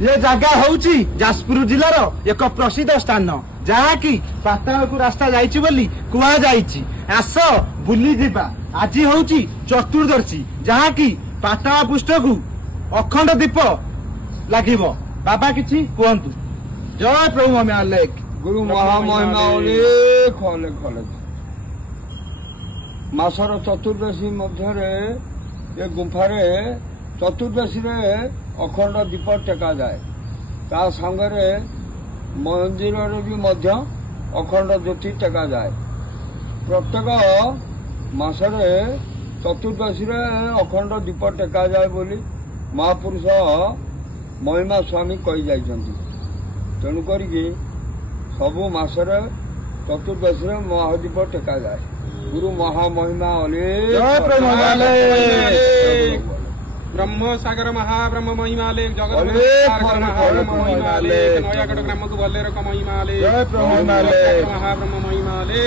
ये जगह होउची जाजपुर जिलार एक प्रसिद्ध स्थान जहाँकि पाताल को रास्ता जाइछि बोली कुआ जाइछि। आस बुली जिबा। आज होउची चतुर्दशी जहाँकि पाताल पृष्ठ को अखंड दीप लागिबो। बाबा किछि कहंतु। जय प्रभु महालेख गुरु महामहिमा अलेख अलेख अलेख। मासर चतुर्दशी मध्य ये गुंफारे चतुर्दशी रे अखंड दीप टेका जाए। ता संगे मंदिर भी मध्य अखंड ज्योति टेका जाए। प्रत्येक मासरे चतुर्दशी रे अखंड दीप टेका जाए बोली महापुरुष महिमा स्वामी कही जाइछन्ति। तेणु करिके सबु मासरे चतुर्दशी रे महादीप टेका जाए। गुरु महामहिमा ब्रह्म सागर महाब्रह्म महिमाले जगत महिमाले नयागढ़ ग्राम को बल्लेर महिमाले महाब्रह्म महिमाले।